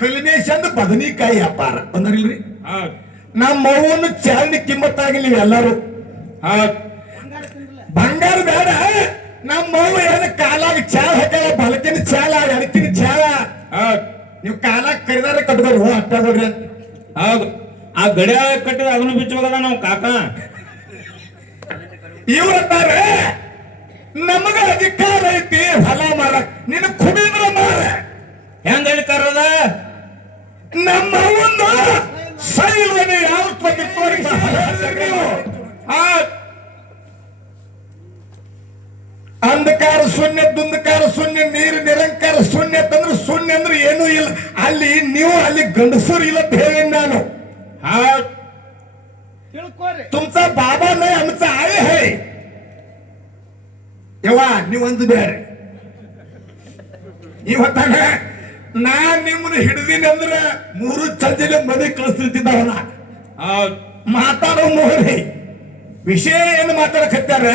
ಕಲಿಮೇಶಂದು ಬದನಿಕಾಯಿ ವ್ಯಾಪಾರ ಬಂದ್ರಿಲ್ರಿ. ಹೌದ್ ನಮ್ಮ ಅವ್ವನು ಚಾಲನಿ ಕಿಮ್ಮತ್ತಾಗಿ ನೀವ್ ಎಲ್ಲಾರು ಹೌದ್ ಬಂಗಾರ ಬೇಡ. ನಮ್ಮ ಅವ್ವ ಏನು ಕಾಲಾಗ ಚಾಲ ಹಾಕಲ್ಲ, ಬಲಕಿನ ಚಾಲ ಎಡಕಿನ ಚಾಲ. ಹೌದ್ ನೀವು ಕಾಲಾಗ ಕರಿದಾರ ಕಟ್ಕೊಳ್ರಿ. ಹೋ ಅಷ್ಟ ನೋಡ್ರಿ. ಹೌದು ಆ ಗಡಿಯಾರ ಕಟ್ಟಿದ ಅದನ್ನು ಬಿಚ್ಚೋಗದ ನಾವು ಕಾಕ. ಇವ್ರಂತಾರೆ ನಮಗ ಅಧಿಕಾರ ಐತಿ ಹೊಲ ಮಾರಕ್, ನಿನ್ನ ಕುಡಿದ್ರ ಮಾರ. ಹೆಂಗ ಅಧಿಕಾರದ? ನಮ್ಮ ಒಂದು ಸೈಲ್ವನೆ ಯಾವ ಅಂಧಕಾರ ಶೂನ್ಯ, ದುಂಧಕಾರ ಶೂನ್ಯ, ನೀರು ನಿರಂಕಾರ ಶೂನ್ಯ ಅಂತಂದ್ರೆ ಶೂನ್ಯ ಅಂದ್ರೆ ಏನೂ ಇಲ್ಲ. ಅಲ್ಲಿ ನೀವು ಅಲ್ಲಿ ಗಂಡಸರು ಇಲ್ಲ ಅಂತ ಹೇಳಿ ನಾನು. ತುಮचा बाबा नाही आमचा आहे है ಯವ್ವ ನೀವೊಂದು ಬೇರೆ. ಇವತ್ತಾಗ ನಾನ್ ನಿಮ್ಮನ್ನ ಹಿಡಿದೀನಿ ಅಂದ್ರೆ 3 ಚಂಜಲೆ ಮನೆ ಕಳಿಸ್ತಿದ್ದಾವಲ್ಲ. ಮಾತಾಡೋ ನೋಡಿ ವಿಷಯ ಏನು ಮಾತಾಡಕತ್ತಾರ?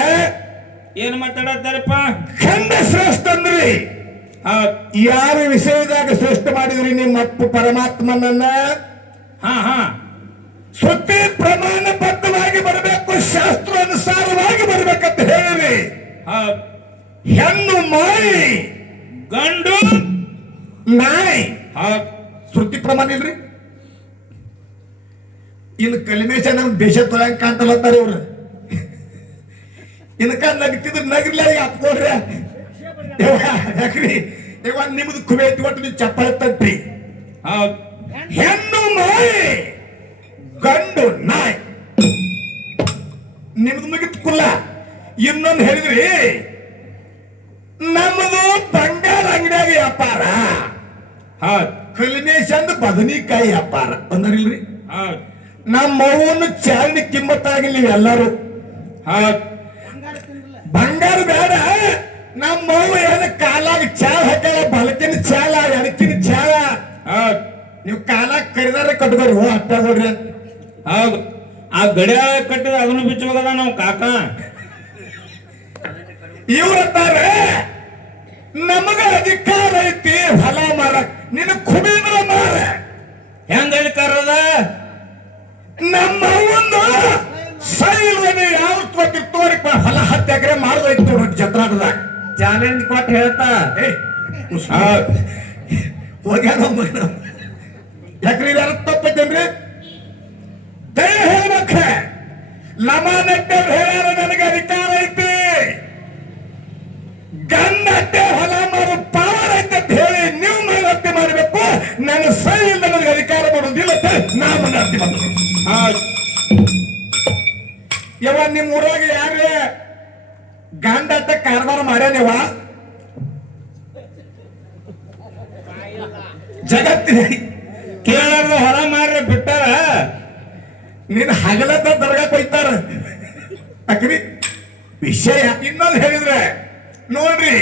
ಏನ್ ಮಾತಾಡತ್ತಾರಪ್ಪ? ಖಂಡ ಶ್ರೇಷ್ಠ ಅಂದ್ರಿ. ಯಾವ ವಿಷಯದಾಗ ಶ್ರೇಷ್ಠ ಮಾಡಿದ್ರಿ? ನಿಮ್ಮ ಅಪ್ಪ ಪರಮಾತ್ಮನನ್ನ ಸುತ್ತಿ ಪ್ರಮಾಣ ಬದ್ಧವಾಗಿ ಬರಬೇಕು, ಶಾಸ್ತ್ರಾನುಸಾರವಾಗಿ ಬರ್ಬೇಕಂತ ಹೇಳಿ. ಹೆಣ್ಣು ಮಾಯಿ, ಗಂಡು ನಾಯಿ. ಶ್ರುತಿ ಪ್ರಮಾಣ ಇಲ್ರಿ. ಇನ್ನು ಕಲಿಮೇಶ ನಮ್ ದೇಶ ತೊಳಂಗ್ ಕಾಣ್ತಲತ್ತಾರ ಇವ್ರು. ಇನ್ಕ ನಗ್ತಿದ್ರು ನಗ್ರಲ್ಲ ಅಪ್ಕೋಡ್ರಿ. ಯಾಕ್ರಿ ಇವಾಗ ನಿಮ್ದು ಕುಬೇತಿ ಒಟ್ಟು ನೀವು ಚಪ್ಪಾಳೆ ತಟ್ಟಿ. ಹೆಣ್ಣು ಮಾಯಿ, ಗಂಡು ನಾಯಿ. ನಿಮ್ದು ಮುಗಿತ್ ಕುಲ್ಲ. ಇನ್ನೊಂದು ಹೇಳಿದ್ರಿ ನಮ್ಮದು ಬಂಗಾರ ಅಂಗಡಿಯಾಗ ವ್ಯಾಪಾರ, ಕಲಿಮೇಶಂದು ಬದನಿಕಾಯಿ ವ್ಯಾಪಾರ ಬಂದ್ರಿಲ್ರಿ. ನಮ್ಮ ಅವ್ವನು ಚಾಲನಿ ಕಿಮ್ಮತ್ತಾಗಿ ನೀವ್ ಎಲ್ಲಾರು ಬಂಗಾರ ಬೇಡ. ನಮ್ಮ ಅವ್ವ ಏನು ಕಾಲಾಗ ಚಾಲ ಹಾಕಲ್ಲ, ಬಲಕಿನ ಚಾಲ ಎಡಕಿನ ಚಾಲ. ನೀವು ಕಾಲಾಗ ಕರಿದಾರ ಕಟ್ಕೊಳ್ರಿ. ಹೋ ಅಷ್ಟ ನೋಡ್ರಿ. ಹೌದು ಆ ಗಡಿಯಾರ ಕಟ್ಟಿದ ಅದನ್ನು ಬಿಚ್ಚೋಗದ ನಾವು ಕಾಕ. ಇವ್ರಂತಾರೆ ನಮಗ ಅಧಿಕಾರ ಐತಿ ಹೊಲ ಮಾರಕ್, ನಿನ್ನ ಕುಡಿದ್ರ ಮಾರ. ಹೆಂಗ ಅಧಿಕಾರದ? ನಮ್ಮ ಒಂದು ಸೈಲ್ವನೆ ಯಾವ ತೋರಿ ಹೊಲ 10 ಎಕರೆ ಮಾಡೋದೈತಿ ನೋಡ್ರಿ ಜತ್ರಾಟದಾಗ. ಚಾಲೆಂಜ್ ಕೊಟ್ಟು ಹೇಳ್ತಾ ಹೋಗ್ಯಾನ ಯಾಕ್ರಿ ಯಾರ ತಪ್ಪೈತೇನ್ರಿ? ದಯ ಹೇಳ್ಬೇಕ. ಲಮಾನಟ್ಟವ್ರು ಹೇಳ್ಯಾರ ನನಗೆ ಅಧಿಕಾರ ಐತಿ, ಗಂಡಟ್ಟೆ ಹೊಲ ಮಾರು ಪವರ್ ಐತೆ ಅಂತ ಹೇಳಿ ನೀವು ಮನವರ್ತಿ ಮಾಡಬೇಕು. ನನ್ನ ಸೈ ಇಲ್ಲ ನನಗೆ ಅಧಿಕಾರ ಮಾಡೋದಿಲ್ಲ ಅಂತ ನಾ ಮನವರ್ತಿ ಮಾಡ್ಬೇಕು. ಯವ್ವ ನಿಮ್ ಊರಾಗ ಯಾರೇ ಗಂಡಟ್ಟ ಕಾರ್ಬಾರ ಮಾಡ್ಯಾನೇವ? ಜಗತ್ತಿನ ಕೇಳಾರ್ದ ಹೊರ ಮಾರ್ರೆ ಬಿಟ್ಟಾರ. ನೀನ್ ಹಗಲತ್ತ ದರ್ಗಾಕ್ ಹೋಯ್ತಾರ. ಅಕ್ರಿ ವಿಷಯ ಇನ್ನೊಂದು ಹೇಳಿದ್ರೆ ನೋಡ್ರಿ,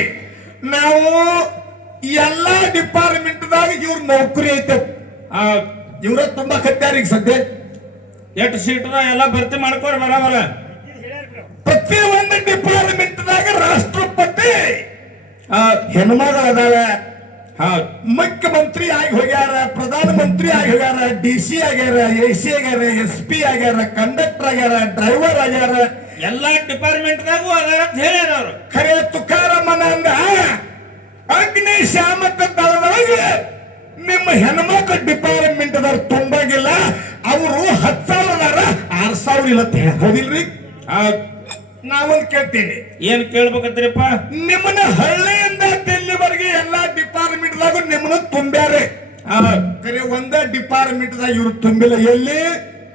ನಾವು ಎಲ್ಲಾ ಡಿಪಾರ್ಟ್ಮೆಂಟ್ದಾಗ ಇವ್ರ ನೌಕರಿ ಐತೆ. ಇವ್ರ ತುಂಬಾ ಕತ್ಯಾರ ಈಗ ಸದ್ಯ. ಎಷ್ಟು ಸೀಟದ ಎಲ್ಲ ಭರ್ತಿ ಮಾಡ್ಕೊಡ್ರಿ ಬರಬರ. ಪ್ರತಿ ಒಂದು ಡಿಪಾರ್ಟ್ಮೆಂಟ್ದಾಗ ರಾಷ್ಟ್ರಪತಿ ಹೆಣ್ಮಗಳು ಅದಾವೆ. ಮುಖ್ಯಮಂತ್ರಿ ಆಗಿ ಹೋಗ್ಯಾರ, ಪ್ರಧಾನ ಮಂತ್ರಿ ಆಗಿ ಹೋಗ್ಯಾರ, DC ಆಗ್ಯಾರ, AC ಆಗ್ಯಾರ, SP ಆಗ್ಯಾರ, ಕಂಡಕ್ಟರ್ ಆಗ್ಯಾರ, ಡ್ರೈವರ್ ಆಗ್ಯಾರ. ಎಲ್ಲಾ ಡಿಪಾರ್ಟ್ಮೆಂಟ್ದಾಗೂ ಅದಾರ ಅಂತ ಹೇಳ್ಯಾರ ಅವ್ರು. ಖರೆ ತುಕಾರಮ್ಮನ ಅಂದ ಅಗ್ನಿಶಾಮಕ ದಳದೊಳಗೆ ನಿಮ್ಮ ಹೆಣ್ಮಕ್ಳ ಡಿಪಾರ್ಟ್ಮೆಂಟ್ ಅದಾರ ತುಂಬಾಗಿಲ್ಲ. ಅವರು 10,000 6,000 ಇಲ್ಲ ಅಂತ ಹೇಳೋದಿಲ್ರಿ. ನಾವೊಂದು ಕೇಳ್ತೀನಿ, ಏನ್ ಕೇಳ್ಬೇಕಂತ್ರಿಪ್ಪ? ನಿಮ್ಮನ್ನ ಹಳ್ಳಿಯಿಂದ ದಿಲ್ಲಿವರೆಗೆ ಎಲ್ಲಾ ಡಿಪಾರ್ಟ್ಮೆಂಟ್ದಾಗ ನಿಮ್ಮನ್ನ ತುಂಬ್ಯಾರೆ. ಖರೆ ಒಂದ ಡಿಪಾರ್ಟ್ಮೆಂಟ್ದಾಗ ಇವ್ರು ತುಂಬಿಲ್ಲ. ಎಲ್ಲಿ?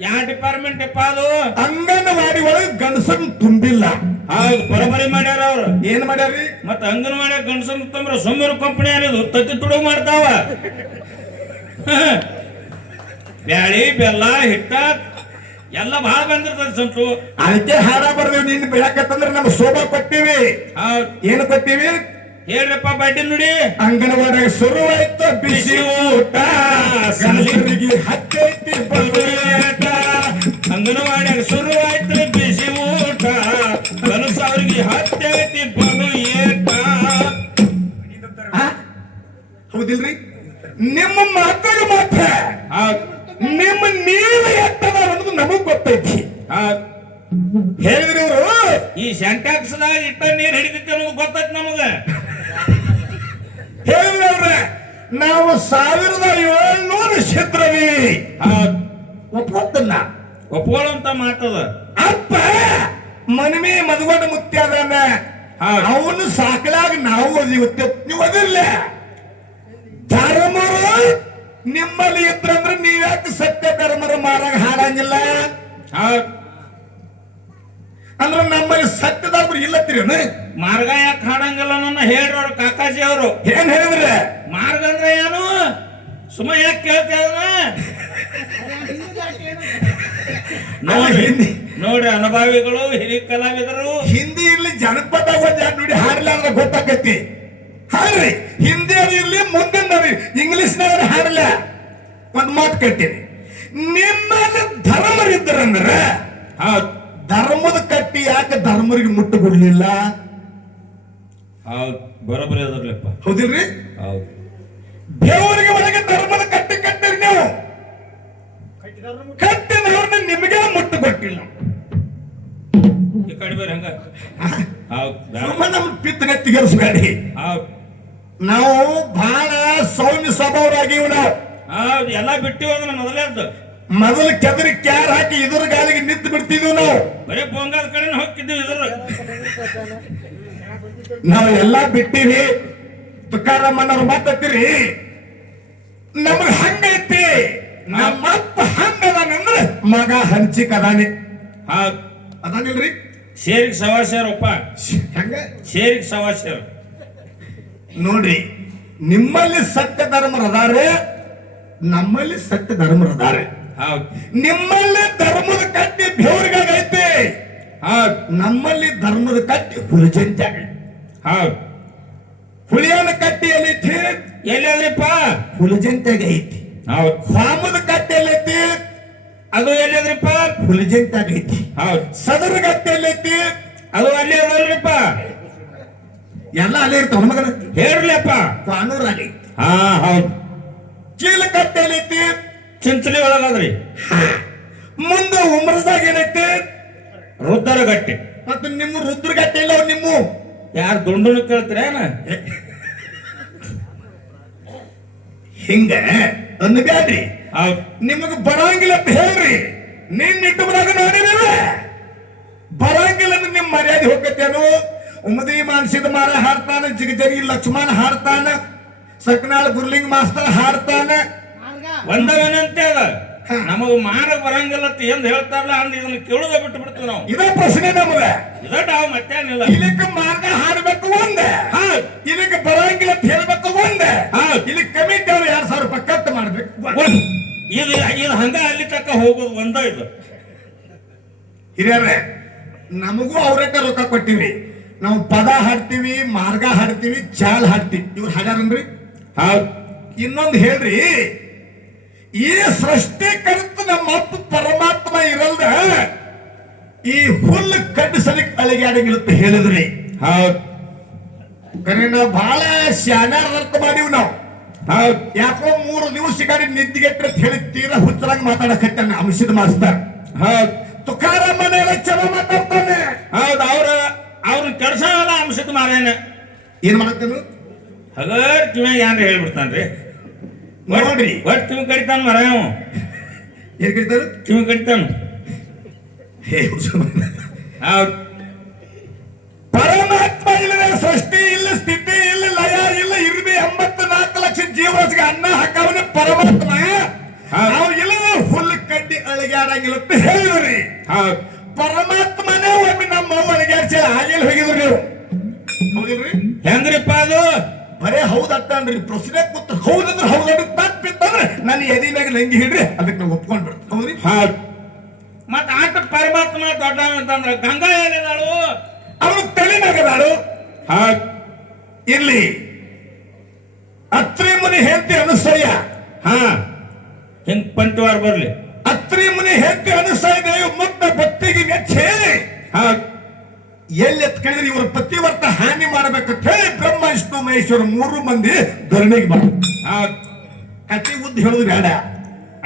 ಯಾವ ಡಿಪಾರ್ಟ್ಮೆಂಟ್ ಅಪ್ಪ ಅದು? ಅಂಗನವಾಡಿ ಒಳಗೆ ಗಂಡಸನ್ ತುಂಬಿಲ್ಲ. ಹೌದು ಬರೋಬರಿ ಮಾಡ್ಯಾರ ಅವ್ರು. ಏನ್ ಮಾಡ್ಯಾರಿ? ಮತ್ತ ಅಂಗನವಾಡಿ ಗಂಡಸನ್ ತುಂಬ್ರ ಸೋಮ್ಯರ ಕಂಪನಿ ಅನ್ನೋದು ತತ್ತಿ ತುಡು ಮಾಡ್ತಾವ. ಬ್ಯಾಳಿ ಬೆಲ್ಲ ಹಿಟ್ಟ ಎಲ್ಲ ಬಹಳ ಬಂದಿರ್ತದ ಸಂತು. ಅದಕ್ಕೆ ಹಾರ ಬರ್ದೇವ್. ನಿನ್ ಬೆಳಕತ್ತಂದ್ರೆ ನಮ್ಮ ಶೋಭಾ ಕೊಟ್ಟಿವಿ. ಏನು ಕೊಟ್ಟಿವಿ ಹೇಳ್ರಪ್ಪ? ಬಡ್ಡಿ ನುಡಿ. ಅಂಗನವಾಡಿಯಾಗ ಶುರುವಾಯ್ತು ಬಿಸಿ ಊಟ, ಗಂಡಸರಿಗೆ ಹತ್ತೈತಿ ಬರುವೇಟ. ಅಂಗನವಾಡಿಯಾಗ ಶುರುವಾಯ್ತು ಬಿಸಿ ಊಟ, ಗಂಡಸರಿಗೆ ಹತ್ತೈತಿ ಬರು ಏಟ. ಹೌದಿಲ್ರಿ? ನಿಮ್ಮ ಮಾತಾಗ ಮಾತ್ರ ಹೌದ್ ನಿಮ್ಮ ನೀರು ಎತ್ತದ ಅನ್ನೋದು ನಮಗ್ ಗೊತ್ತೈತಿ ಹೌದ್ ಹೇಳಿದ್ರಿ ಇವರು ಈ ಸೆಂಟ್ಯಾಕ್ಸ್ದಾಗ ಇಟ್ಟ ನೀರ್ ಹಿಡಿತೈತಿ ಅನ್ನೋದು ಗೊತ್ತೈತಿ ನಮಗ ಹೇಳಿದ್ರಿ ಅವ್ರ ನಾವು 1700 ಛಿದ್ರವಿ ಹೌದ್ ಒಪ್ಪತ್ತನ್ನ ಒಪ್ಕೊಳ್ಳುವಂತ ಮಾತದ ಅಪ್ಪ ಮನಮಿ ಮದುಗೊಂಡ ಮುತ್ಯ ಅದಾನ ಹೌದ್ ಅವನು ಸಾಕಲಾಗ ನಾವು ಓದಿವತ್ತೆ ನೀವು ಅದಿಲ್ಲ ಧರ್ಮರು ನಿಮ್ಮಲ್ಲಿ ಇದ್ರಂದ್ರೆ ನೀವ್ಯಾಕೆ ಸತ್ಯ ಧರ್ಮರು ಮಾರಾಗ ಹಾಡಂಗಿಲ್ಲ ಹೌದ್ ಅಂದ್ರೆ ನಮ್ಮಲ್ಲಿ ಸತ್ಯ ಧರ್ಮರು ಇಲ್ಲತ್ತೀರೇನು ಮಾರ್ಗ ಯಾಕೆ ಹಾಡಂಗಿಲ್ಲ ನನ್ನ ಹೇಳ್ರವ್ರ ಕಾಕಾಜಿ ಅವರು ಏನ್ ಹೇಳಿದ್ರೆ ಮಾರ್ಗ ಅಂದ್ರೆ ಏನು ಸುಮ್ಮ ಯಾಕೆ ಕೇಳ್ತೇವನ ನೋಡಿ ನೋಡಿ ಅನುಭವಿಗಳು ಹಿರಿಯ ಕಲಾವಿದರು ಹಿಂದಿ ಇರ್ಲಿ ಜನಪದ ಒಂದ್ ಎರಡು ನುಡಿ ಹಾಡಲ್ಲ ಅಂದ್ರೆ ಗೊತ್ತಾಕೈತಿ ಹಾಡ್ರಿ ಹಿಂದಿ ಇರ್ಲಿ ಮುಂದಿನ ಇಂಗ್ಲಿಷ್ನಾಗ ಹಾಡಲ್ಲ ಒಂದ್ ಮಾತು ಕೇಳ್ತೀನಿ ನಿಮ್ಮಲ್ಲಿ ಧರ್ಮರಿದ್ದರಂದ್ರ ಹೌದ್ ಧರ್ಮದ ಕಟ್ಟಿ ಯಾಕೆ ಧರ್ಮರಿಗೆ ಮುಟ್ಟು ಕೊಡ್ಲಿಲ್ಲ ಹೌದ್ ಬರೋಬ್ಬರಿ ಅದರ್ಲಪ್ಪ ಹೌದಿಲ್ರಿ ಹೌದ್ ದೇವರಿಗೆ ಒಳಗೆ ಧರ್ಮದ ಕಟ್ಟಿ ಕಟ್ಟಿರಿ ನೀವು ಕಟ್ಟಿದವ್ರನ್ನ ನಿಮಗೆ ಮುಟ್ಟು ಕೊಟ್ಟಿಲ್ಲ ಈ ಕಡೆ ಬೇರೆ ಹಂಗ ಹೌದ್ ಸುಮ್ಮ ನಮ್ಮ ಪಿತ್ತನೆ ತೆಗೆರಿಸ್ಬೇಡಿ ಹೌದ್ ನಾವು ಬಹಳ ಸೌಮ್ಯ ಸ್ವಭಾವರಾಗಿವು ನಾವು ಹೌದ್ ಎಲ್ಲ ಬಿಟ್ಟಿವ ಅಂದ್ರೆ ಮೊದಲೇದ್ದು ಮೊದಲು ಕೆದರಿ ಕ್ಯಾರ್ ಹಾಕಿ ಇದ್ರ ಗಾಲಿಗೆ ನಿಂತು ಬಿಡ್ತಿದ್ವಿ ನಾವು ಬರೀ ಪೊಂಗಲ್ ಕಡೆ ಹೋಗ್ತಿದ್ವಿ ಇದ್ರ ನಾವು ಎಲ್ಲಾ ಬಿಟ್ಟಿವಿ ತುಕಾರಾಮಣ್ಣವ್ರು ಮಾತಾಡ್ತೀರಿ ನಮಗ್ ಹಂಗೈತಿ ನಮ್ಮಪ್ಪ ಹಂಗದಾನಂದ್ರ ಮಗ ಹಂಚಿಕ್ ಅದಾನೆ ಹೌದ್ ಅದಾನಿಲ್ರಿ ಸೇರಿಗೆ ಸವಾಸ್ಯಾರಪ್ಪ ಹಂಗ ಸೇರಿಗೆ ಸವಾಸ್ಯಾರ ನೋಡ್ರಿ ನಿಮ್ಮಲ್ಲಿ ಸತ್ಯ ಧರ್ಮರು ಅದಾರೆ ನಮ್ಮಲ್ಲಿ ಸತ್ಯ ಧರ್ಮರು ಅದಾರೆ ಹೌದ್ ನಿಮ್ಮಲ್ಲಿ ಧರ್ಮದ ಕಟ್ಟಿ ಬೆವರಿಗಾಗೈತಿ ಹೌದ್ ನಮ್ಮಲ್ಲಿ ಧರ್ಮದ ಕಟ್ಟಿ ಹುಲಿಜಂತೆ ಹೌದ್ ಹುಲಿಯನ ಕಟ್ಟಿ ಎಲ್ಲೈತಿ ಎಲ್ಲದ್ರಿಪ್ಪ ಹುಲಿಜಂತೆಗೆ ಐತಿ ಹೌದ್ ವಾಮದ ಕಟ್ಟಿ ಎಲ್ಲೈತಿ ಅದು ಎಲ್ಲದ್ರಿಪ್ಪ ಹುಲಿಜಂತೆಗ ಐತಿ ಹೌದ್ ಸದರ ಕಟ್ಟಿ ಎಲ್ಲೈತಿ ಅದು ಅಲ್ಲಿ ಅದಲ್ರಿಪ್ಪ ಎಲ್ಲ ಅಲ್ಲೇ ಇರ್ತಾವ ಮಗನ ಹೇಳ್ರಲ್ಲಪ್ಪ ಕಾನೂರಾಗಿ ಹಾ ಹೌದ್ ಚೀಲ ಕಟ್ಟಿ ಎಲ್ಲೈತಿ ಚಿಂಚಲಿ ಒಳಗದ್ರಿ ಮುಂದೆ ಉಮರದಾಗ ಏನೈತಿ ರುದ್ರ ಗಟ್ಟಿ ಮತ್ತೆ ನಿಮ್ಮ ರುದ್ರಗಟ್ಟೆ ಇಲ್ಲ ನಿಮ್ಮ ಯಾರು ದುಂಡುನು ಕೇಳ್ತೀರೇನ ಹಿಂಗ ಅನ್ಬ್ಯಾಡ್ರಿ ಹೌದ್ ನಿಮಗ ಬರಂಗಿಲ್ಲ ಅಂತ ಹೇಳ್ರಿ ನೀನ್ ಇಟ್ಟು ಬರಾಗ ನೋಡಿರಲ್ಲ ಬರಂಗಿಲ್ಲ ಅಂದ್ರೆ ನಿಮ್ ಮರ್ಯಾದೆ ಹೋಗತ್ತೇನು ಉಮದಿ ಮಾನಸಿದ ಮಾರ ಹಾಡ್ತಾನ ಜಿಗಜಗಿ ಲಕ್ಷ್ಮಣ ಹಾಡ್ತಾನ ಸಕ್ನಾಳ್ ಗುರ್ಲಿಂಗ್ ಮಾಸ್ತರ್ ಹಾಡ್ತಾನ ಒಂದವನಂತೆ ಅದ ನಮಗ ಮಾರ ಬರಂಗಿಲ್ಲ ಅಂತ ಏನ್ ಹೇಳ್ತಾರಲ್ಲ ಅಂದ್ ಇದನ್ನ ಕೇಳುದ ಬಿಟ್ಟು ಬಿಡ್ತೀವಿ ನಾವು ಇದೇ ಪ್ರಶ್ನೆ ನಮಗ ಇದಟ್ ಅವ್ ಮತ್ತೇನಿಲ್ಲ ಇಲ್ಲಿಕ ಮಾರ್ಗ ಹಾಡ್ಬೇಕು ಒಂದ ಇಲ್ಲಿಕ ಬರಂಗಿಲ್ಲ ಅಂತ ಹೇಳ್ಬೇಕು ಒಂದ ಇಲ್ಲಿ ಕಮಿಟಿ ಅವ್ರು 2000 ರೂಪಾಯಿ ಕಟ್ ಮಾಡ್ಬೇಕು ಒಂದ್. ಇದು ಇದು ಹಂಗ ಅಲ್ಲಿ ತಕ್ಕ ಹೋಗೋದು ಒಂದ ಇದು ಹಿರಿಯರೇ ನಮಗೂ ಅವ್ರಕ್ಕ ರೊಕ್ಕ ಕೊಟ್ಟಿವಿ ನಾವು ಪದ ಹಾಡ್ತೀವಿ ಮಾರ್ಗ ಹಾಡ್ತೀವಿ ಚಾಲ್ ಹಾಡ್ತೀವಿ ಇವ್ರು ಹಾಡ್ಯಾರನ್ರಿ ಹೌದ್ ಇನ್ನೊಂದು ಹೇಳ್ರಿ ಈ ಸೃಷ್ಟಿಕರ್ತ ನಮ್ಮ ಅಪ್ಪ ಪರಮಾತ್ಮ ಇರಲ್ದ ಈ ಹುಲ್ಲು ಕಡ್ಡಿಸಲಿಕ್ಕೆ ಅಳಿಗಾಡಂಗಿರುತ್ತೆ ಹೇಳಿದ್ರಿ ಹೌದ್ ಕರೆ ನಾವು ಬಹಳ ಶಾನ್ಯಾರ ಅರ್ಥ ಮಾಡಿವ್ ನಾವು ಹೌದ್ ಯಾಕೋ 3 ದಿವಸ ಗಾಡಿ ನಿದ್ದಿಗೆಟ್ರೆ ಅಂತ ಹೇಳಿ ತೀರಾ ಹುಚ್ಚರಾಗಿ ಮಾತಾಡಕತ್ತಾನ ಅಂಶದ ಮಾಸ್ತರ್ ಹೌದ್ ತುಕಾರಾಮ್ ಮನೆಯಲ್ಲ ಚಲೋ ಮಾತಾಡ್ತಾನೆ ಹೌದ್ ಅವ್ರ ಕೆಡ್ಸಲ್ಲ ಅಂಶದ ಮಾರೇನ ಏನ್ ಮಾಡತ್ತೇನು ಹಗರ್ ಕಿವ್ಯಾಗ ಏನ್ರ ಹೇಳ್ಬಿಡ್ತಾನ್ರಿ ನೋಡ್ರಿ ಒಟ್ಟು ಕಿವಿ ಕಡಿತಾನ ಮರ ಅವ ಏನ್ ಕೇಳ್ತಾರ ಕಿವಿ ಕಡಿತಾನ ಹೌದ್ ಪರಮಾತ್ಮ ಇಲ್ಲದೆ ಸೃಷ್ಟಿ ಇಲ್ಲ ಸ್ಥಿತಿ ಇಲ್ಲ ಲಯ ಇಲ್ಲ ಇರ್ಬಿ 84 ಲಕ್ಷ ಜೀವರಾಶಿಗೆ ಅನ್ನ ಹಾಕವನೇ ಪರಮಾತ್ಮ ನಾವು ಇಲ್ಲದೆ ಹುಲ್ಲು ಕಡ್ಡಿ ಅಳಿಗಾಡಂಗಿಲ್ಲ ಅಂತ ಹೇಳಿದ್ರಿ ಹೌದ್ ಪರಮಾತ್ಮನೇ ಒಮ್ಮೆ ನಮ್ಮ ಅಳಿಗಾಡ್ಸಿ ಆಗಿಲ್ಲ ಹೋಗಿದ್ರಿ ನೀವು ಹೌದಿಲ್ರಿ ಹೆಂಗ್ರಿಪ್ಪ ಅದು ಬರೇ ಹೌದಟ್ಟನ್ರಿ ಪ್ರಶ್ನೆ ಕೂತ್ ಹೌದಂದ್ರೆ ಹೌದಂದ್ರೆ ತಪ್ಪಿತ್ತಂದ್ರೆ ನನ್ನ ಎದಿ ಮ್ಯಾಗ ಲಂಗಿ ಹಿಡ್ರಿ ಅದಕ್ಕೆ ನಾವು ಒಪ್ಕೊಂಡ್ ಬಿಡ್ತೀವಿ ಹೌದ್ರಿ ಹೌದ್ ಮತ್ತ ಆಟ ಪರಮಾತ್ಮ ದೊಡ್ಡ ಅಂತಂದ್ರ ಗಂಗಾ ಏನಿದಾಳು ಅವನು ತಲೆನಾಗದಾಳು ಹೌದ್ ಇರ್ಲಿ ಅತ್ರಿ ಮುನಿ ಹೇಳ್ತಿ ಅನುಸಯ್ಯ ಹಾ ಹಿಂಗ್ ಪಂಚವಾರ ಬರ್ಲಿ ಅತ್ರಿ ಮುನಿ ಹೇಳ್ತಿ ಅನುಸಯ್ಯ ದೇವ ಮುಗ್ಧ ಭಕ್ತಿಗೆ ಮೆಚ್ಚಿ ಹೌದ್ ಎಲ್ಲಿ ಎತ್ ಕೇಳಿದ್ರೆ ಇವ್ರ ಪತಿವರ್ತ ಹಾನಿ ಮಾಡಬೇಕಂತ ಹೇಳಿ ಬ್ರಹ್ಮ ವಿಷ್ಣು ಮಹೇಶ್ವರ 3 ಮಂದಿ ಧರಣಿಗೆ ಬಂದ್ರು ಹೌದ್ ಕತಿ ಉದ್ದ ಹೇಳುದು ಬೇಡ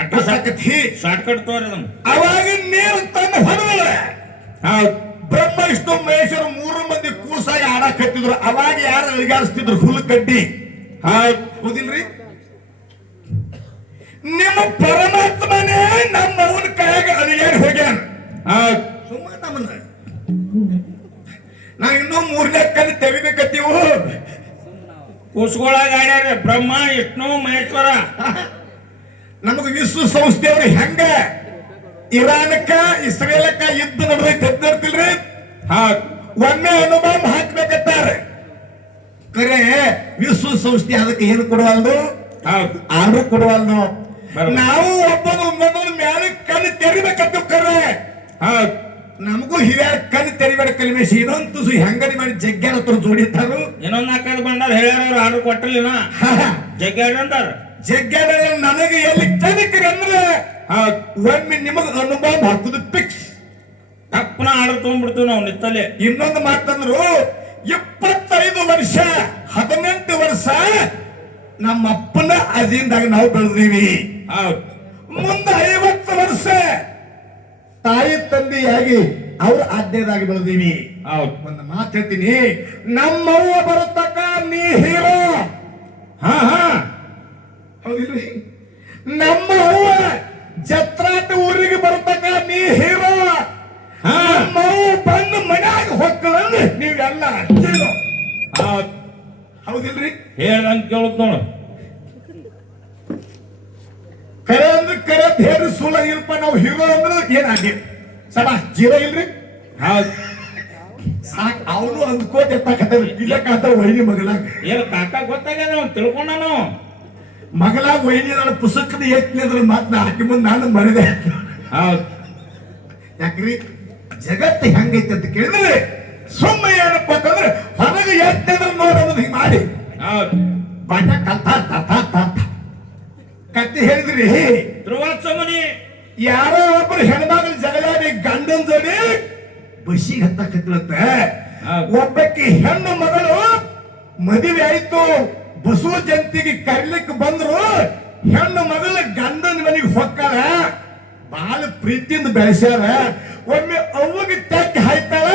ಅಟ್ಟ ಕಥಿ ಶಾರ್ಟ್ ಕಟ್ ತೋರಿ ಅದನ್ನ. ಅವಾಗ ನೀರು ತಂದು ಹೊರದಳ ಹೌದ್ ಬ್ರಹ್ಮ ವಿಷ್ಣು ಮಹೇಶ್ವರ 3 ಮಂದಿ ಕೂಸಾಗಿ ಆಡಕ್ ಹತ್ತಿದ್ರು. ಅವಾಗ ಯಾರು ಅಳಿಗಾಡಿಸ್ತಿದ್ರು ಹುಲ್ಲು ಕಡ್ಡಿ. ಹೌದಿಲ್ರಿ? ನಿಮ್ಮ ಪರಮಾತ್ಮನೇ ನಮ್ಮ ಅವನ ಕೈಯಾಗ ಅಳಿಗಾಡಿ ಹೋಗ್ಯಾನ. ಸುಮ್ಮ ನಮ್ಮನ್ನ ನಾವ್ ಇನ್ನೂ 3ನೇ ಕಣ್ಣು ತೆಗಿಬೇಕತ್ತೀವು. ಕೂಸ್ಗೊಳಾಗ ಆಡ್ಯಾರ ಬ್ರಹ್ಮ ವಿಷ್ಣು ಮಹೇಶ್ವರ. ನಮಗ ವಿಶ್ವಸಂಸ್ಥೆಯವ್ರು ಹೆಂಗ ಇರಾನಕ್ಕ ಇಸ್ರೇಲಕ್ಕ ಯುದ್ಧ ನಡೆದೈತೆ ಎದ್ದಿರ್ತಿಲ್ರಿ? ಒಮ್ಮೆ ಅನುಭವ ಹಾಕ್ಬೇಕಂತಾರೆ. ಕರೆ ವಿಶ್ವಸಂಸ್ಥೆ ಅದಕ್ಕೆ ಏನು ಕೊಡವಲ್ದು? ಆರ್ಡರ್ ಕೊಡವಲ್ದು. ನಾವು ಒಬ್ಬನ ಮ್ಯಾಲೆ ಕಣ್ಣು ತೆರಿಬೇಕಂತ ಕರೆ ನಮಗೂ ಹಿರಿಯರ ಕಣ್ಣು ತೆರಿಬೇಡ ಕಲಿಮೇಶಿ ಇನ್ನೊಂದು ತುಸು ಹೆಂಗಡಿ ಮಾಡಿ ಜಗ್ಗ್ಯಾರ ಹತ್ರ ಜೋಡಿತಾರು. ಇನ್ನೊಂದ್ 4 ಬಂದಾರ ಹೇಳ್ಯಾರ ಅವ್ರು ಆರ್ಡರ್ ಕೊಟ್ಟಿಲ್ಲ ಜಗ್ಗ್ಯಾರ ಅಂತಾರ. ಜಗ್ಗ್ಯಾರ ನನಗೆ ಎಲ್ಲಿ ಕಲಿಕ್ರಿ ಅಂದ್ರೆ ಒಮ್ಮೆ ನಿಮಗ ಅನುಭವ ಹಾಕುದು ಫಿಕ್ಸ್. ತಪ್ಪನ ಆರ್ಡರ್ ತಗೊಂಡ್ಬಿಡ್ತೀವಿ ನಾವು ನಿತ್ತಲೆ. ಇನ್ನೊಂದು ಮಾತಂದ್ರು 25 ವರ್ಷ 18 ವರ್ಷ ನಮ್ಮ ಅಪ್ಪನ ಅದಿಂದಾಗ ನಾವು ಬೆಳೆದೀವಿ. ಮುಂದೆ 50 ವರ್ಷ ತಾಯಿ ತಂದೆಯಾಗಿ ಅವ್ರ ಆಜ್ಞೆದಾಗಿ ಬೆಳೆದೀವಿ. ಒಂದು ಮಾತು ಹೇಳ್ತೀನಿ, ನಮ್ಮವ್ವ ಬರತಕ್ಕ ನೀ ಹೀರೋ. ಹೌದಿಲ್ರಿ? ನಮ್ಮ ಅವ್ವ ಜತ್ರಾಟ ಊರಿಗೆ ಬರತಕ್ಕ ನೀ ಹೀರೋ. ನಮ್ಮವ್ವ ಬಂದು ಮನ್ಯಾಗ ಹೊಕ್ಕಳಂದ್ರೆ ನೀವೆಲ್ಲ ಹೀರೋ. ಹೌದಿಲ್ರಿ? ಹೇಳ್ದಂಗ ಕೇಳುತ್ತ ನೋಡು. ಕರೆ ಅಂದ್ರೆ ಕರೆ ಹೇಳಿ ಸುಳ್ಳ ಇಲ್ಪ. ನಾವು ಹೀರೋ ಅಂದ್ರೆ ಏನಾಗಿ ಸಮ ಜೀರೋ ಇಲ್ರಿ? ಸಾಕ್ ಅವನು ಅಂದ್ಕೋತ ಇಲ್ಲಕ್ಕ ವೈನಿ ಮಗಳಾಗ ಏನ್ ಕಾಕ ಗೊತ್ತಾಗ್ಯದ ಅವ್ನು ತಿಳ್ಕೊಂಡನು. ಮಗಳಾಗ ವೈನಿ ನನ್ನ ಪುಸ್ತಕದ ಎತ್ತಿ ಅದ್ರ ಮಾತನ್ನ ಹಾಕಿ ಮುಂದೆ ನಾನು ಮರೆದೆ. ಯಾಕ್ರಿ ಜಗತ್ತು ಹೆಂಗೈತೆ ಅಂತ ಕೇಳಿದ್ರೆ ಸುಮ್ಮ ಏನಪ್ಪ ಅಂತಂದ್ರೆ ಹೊರಗೆ ಎತ್ತಿದ್ರೆ ನೋಡೋದು ಹಿಂಗ್ ಮಾಡಿ ಬಣ್ಣ ಕತ್ತಿ ಹೇಳಿದ್ರಿ. ಧ್ರುವತ್ಸಮನಿ ಯಾರೋ ಒಬ್ಬರು ಹೆಣ್ಮಗಳು ಜಗಳಾಡಿ ಗಂಡನ ಜೋಡಿ ಬಸ್ಸಿಗೆ ಹತ್ತಕತ್ತಿರತ್ತ. ಒಬ್ಬಕ್ಕೆ ಹೆಣ್ಣು ಮಗಳು ಮದುವೆ ಆಯ್ತು, ಬಸವ ಜಯಂತಿಗೆ ಕರಿಲಿಕ್ಕೆ ಬಂದ್ರು. ಹೆಣ್ಣು ಮಗಳ ಗಂಡನ ಮನೆಗೆ ಹೊಕ್ಕಾಳ. ಬಹಳ ಪ್ರೀತಿಯಿಂದ ಬೆಳೆಸ್ಯಾರ. ಒಮ್ಮೆ ಅವ್ವಗೆ ತೆಕ್ಕ ಹಾಯ್ತಾಳ,